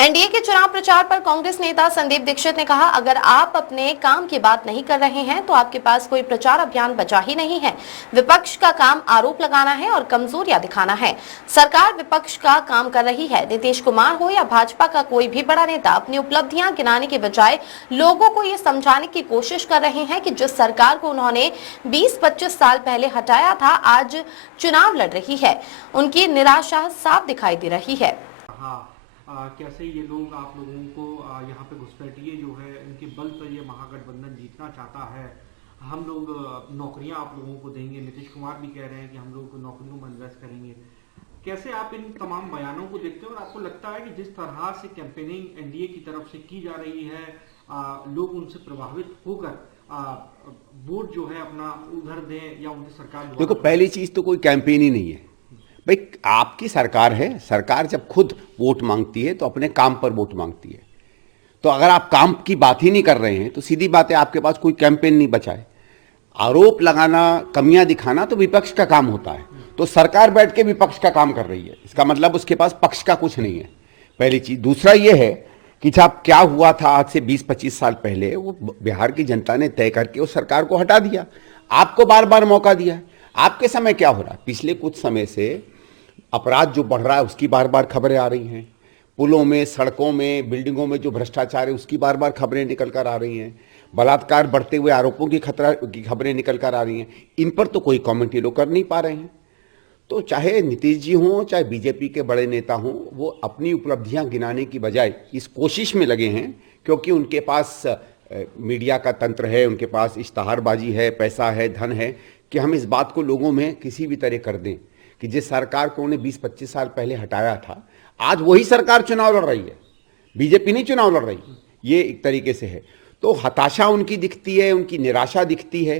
NDA के चुनाव प्रचार पर कांग्रेस नेता संदीप दीक्षित ने कहा, अगर आप अपने काम की बात नहीं कर रहे हैं तो आपके पास कोई प्रचार अभियान बचा ही नहीं है। विपक्ष का काम आरोप लगाना है और कमजोरियां दिखाना है। सरकार विपक्ष का काम कर रही है। नीतीश कुमार हो या भाजपा का कोई भी बड़ा नेता अपनी उपलब्धियां गिनाने के बजाय लोगों को ये समझाने की कोशिश कर रहे हैं कि जिस सरकार को उन्होंने 20-25 साल पहले हटाया था, आज चुनाव लड़ रही है। उनकी निराशा साफ दिखाई दे रही है। कैसे ये लोग आप लोगों को यहाँ पे घुसपैठिए जो है इनके बल पर ये महागठबंधन जीतना चाहता है। हम लोग नौकरियां आप लोगों को देंगे। नीतीश कुमार भी कह रहे हैं कि हम लोग नौकरियों में इन्वेस्ट करेंगे। कैसे आप इन तमाम बयानों को देखते हैं और आपको लगता है कि जिस तरह से कैंपेनिंग एनडीए की तरफ से की जा रही है, लोग उनसे प्रभावित होकर वोट जो है अपना उधर दें या उनकी सरकार? देखो, पहली चीज तो कोई कैंपेन ही नहीं है भाई। आपकी सरकार है, सरकार जब खुद वोट मांगती है तो अपने काम पर वोट मांगती है। तो अगर आप काम की बात ही नहीं कर रहे हैं तो सीधी बात है, आपके पास कोई कैंपेन नहीं बचा है। आरोप लगाना, कमियां दिखाना तो विपक्ष का काम होता है। तो सरकार बैठ के विपक्ष का काम कर रही है, इसका मतलब उसके पास पक्ष का कुछ नहीं है, पहली चीज। दूसरा ये है कि साहब क्या हुआ था आज से 20-25 साल पहले, वो बिहार की जनता ने तय करके उस सरकार को हटा दिया। आपको बार बार मौका दिया है। आपके समय क्या हो रहा है? पिछले कुछ समय से अपराध जो बढ़ रहा है उसकी बार बार खबरें आ रही हैं। पुलों में, सड़कों में, बिल्डिंगों में जो भ्रष्टाचार है उसकी बार बार खबरें निकल कर आ रही हैं। बलात्कार बढ़ते हुए आरोपों की खबरें निकल कर आ रही हैं। इन पर तो कोई कमेंट ये लोग कर नहीं पा रहे हैं। तो चाहे नीतीश जी हों, चाहे बीजेपी के बड़े नेता हों, वो अपनी उपलब्धियां गिनाने की बजाय इस कोशिश में लगे हैं, क्योंकि उनके पास मीडिया का तंत्र है, उनके पास इश्तहारबाजी है, पैसा है, धन है, कि हम इस बात को लोगों में किसी भी तरह कर दें कि जिस सरकार को उन्हें 20-25 साल पहले हटाया था, आज वही सरकार चुनाव लड़ रही है। बीजेपी नहीं चुनाव लड़ रही, ये एक तरीके से है। तो हताशा उनकी दिखती है, उनकी निराशा दिखती है,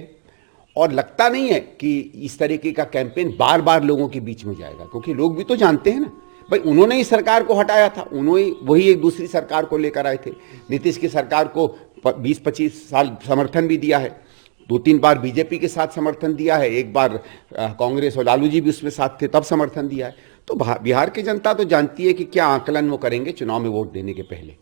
और लगता नहीं है कि इस तरीके का कैंपेन बार बार लोगों के बीच में जाएगा, क्योंकि लोग भी तो जानते हैं ना भाई, उन्होंने ही सरकार को हटाया था, उन्होंने वही एक दूसरी सरकार को लेकर आए थे। नीतीश की सरकार को 20-25 साल समर्थन भी दिया है, 2-3 बार बीजेपी के साथ समर्थन दिया है, एक बार कांग्रेस और लालू जी भी उसमें साथ थे तब समर्थन दिया है। तो बिहार की जनता तो जानती है कि क्या आकलन वो करेंगे चुनाव में वोट देने के पहले।